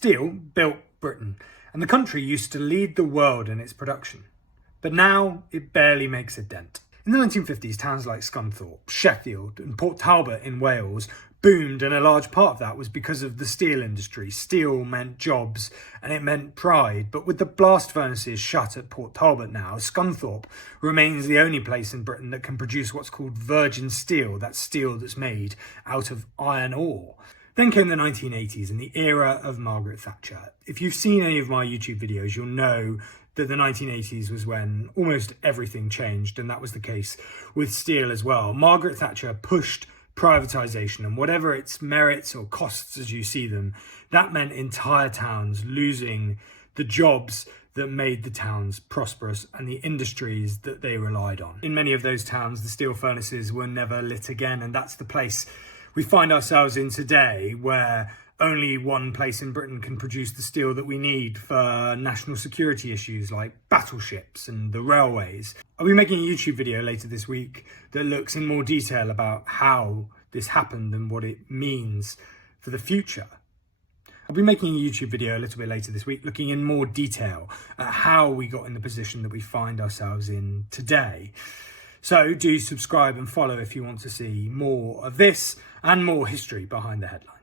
Steel built Britain, and the country used to lead the world in its production. But now it barely makes a dent. In the 1950s, towns like Scunthorpe, Sheffield and Port Talbot in Wales boomed, and a large part of that was because of the steel industry. Steel meant jobs and it meant pride, but with the blast furnaces shut at Port Talbot now, Scunthorpe remains the only place in Britain that can produce what's called virgin steel, that's steel that's made out of iron ore. Then came the 1980s and the era of Margaret Thatcher. If you've seen any of my YouTube videos, you'll know that the 1980s was when almost everything changed, and that was the case with steel as well. Margaret Thatcher pushed privatisation, and whatever its merits or costs as you see them, that meant entire towns losing the jobs that made the towns prosperous and the industries that they relied on. In many of those towns, the steel furnaces were never lit again, and that's the place we find ourselves in today, where only one place in Britain can produce the steel that we need for national security issues like battleships and the railways. I'll be making a YouTube video later this week that looks in more detail about how this happened and what it means for the future. I'll be making a YouTube video a little bit later this week looking in more detail at how we got in the position that we find ourselves in today. So do subscribe and follow if you want to see more of this and more history behind the headlines.